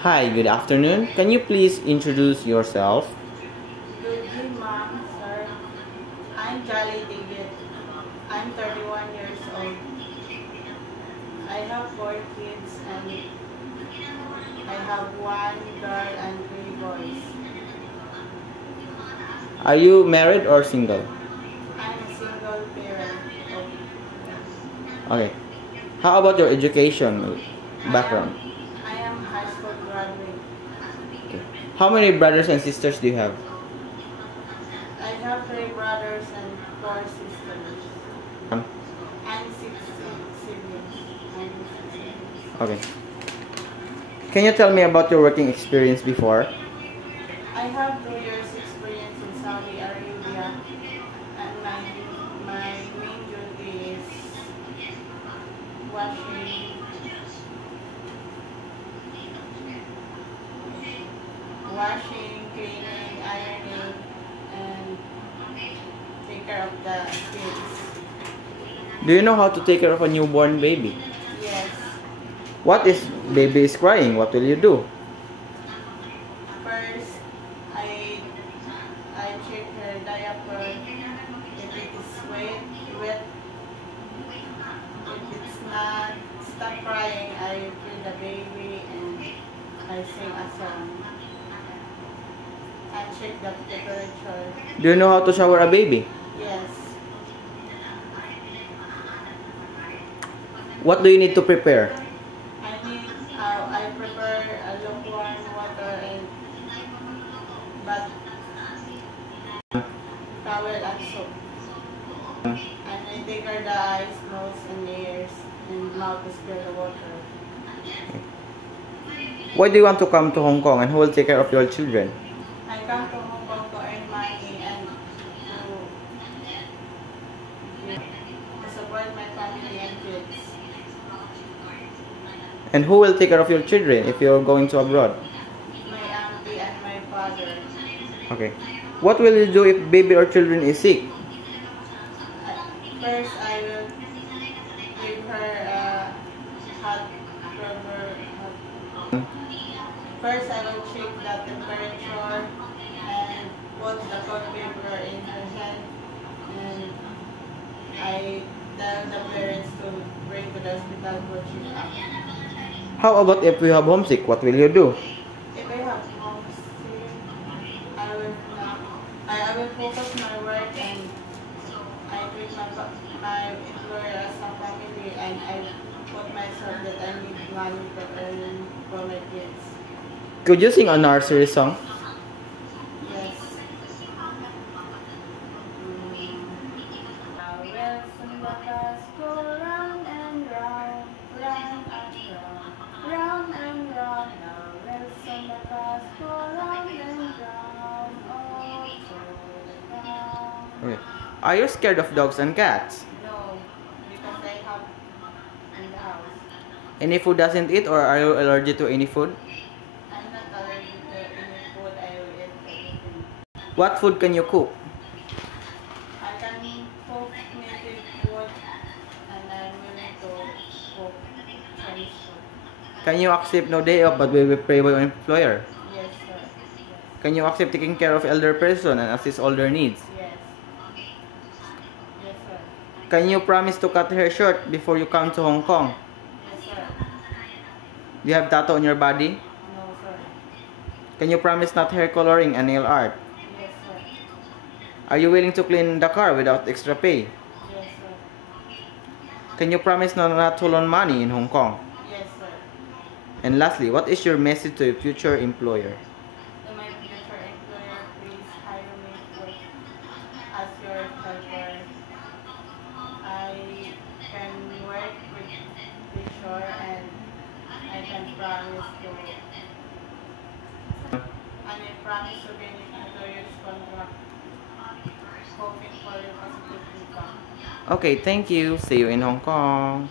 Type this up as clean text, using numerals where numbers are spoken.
Hi, good afternoon. Can you please introduce yourself? Good evening, ma'am, sir. I'm Jolly David. I'm 31 years old. I have 4 kids and I have one girl and 3 boys. Are you married or single? I'm a single parent. Okay. How about your education I am background? I am high school graduate. Okay. How many brothers and sisters do you have? I have 3 brothers and 4 sisters. Um, And siblings. And 6 siblings. Okay. Can you tell me about your working experience before? I have 2 years experience in Saudi Arabia and my main duty is washing, cleaning, ironing, and take care of the kids. Do you know how to take care of a newborn baby? Yes. What if baby is crying? What will you do? First, I check her diaper. If it is wet, if it's not, stop crying, I feed the baby and I sing a song. I check the temperature. Do you know how to shower a baby? Yes. What do you need to prepare? I prepare a lukewarm water and bath towel and soap. And I take her the eyes, nose, and ears and mouth to spill the water. Why do you want to come to Hong Kong and who will take care of your children? I come to Hong Kong to earn money and to support my family and kids. And who will take care of your children if you're going to abroad? My auntie and my father. Okay. What will you do if baby or children is sick? First, I will give her a hot rubber. First, I will check the temperature and put the cold paper in her hand, and I tell the parents to bring to the hospital for check-up. How about if you have homesick? What will you do? If I have homesick, I will focus my work and I treat my employer as a family and I put myself that I need money to earn for my kids. Could you sing a nursery song? Yes. Wilson Bacchus go round and round, round and round, round and round. Now Wilson Bacchus go round and round, all Okay. Are you scared of dogs and cats? No, because I have in the house. Any food doesn't eat or are you allergic to any food? I'm not allergic to any food. I will eat everything. What food can you cook? I can cook native food and I'm willing to cook Chinese food. Can you accept no day off but we will pay by your employer? Yes, sir. Yes. Can you accept taking care of elder person and assist all their needs? Yes. Yes, sir. Can you promise to cut hair short before you come to Hong Kong? Yes, sir. Do you have tattoo on your body? No, sir. Can you promise not hair coloring and nail art? Yes, sir. Are you willing to clean the car without extra pay? Yes, sir. Can you promise not to loan money in Hong Kong? Yes, sir. And lastly, what is your message to your future employer? To my future employer, please hire me as your helper. I can work with Bishore and I can promise to finish my 2 years contract, hoping for your positive feedback. Okay, thank you. See you in Hong Kong.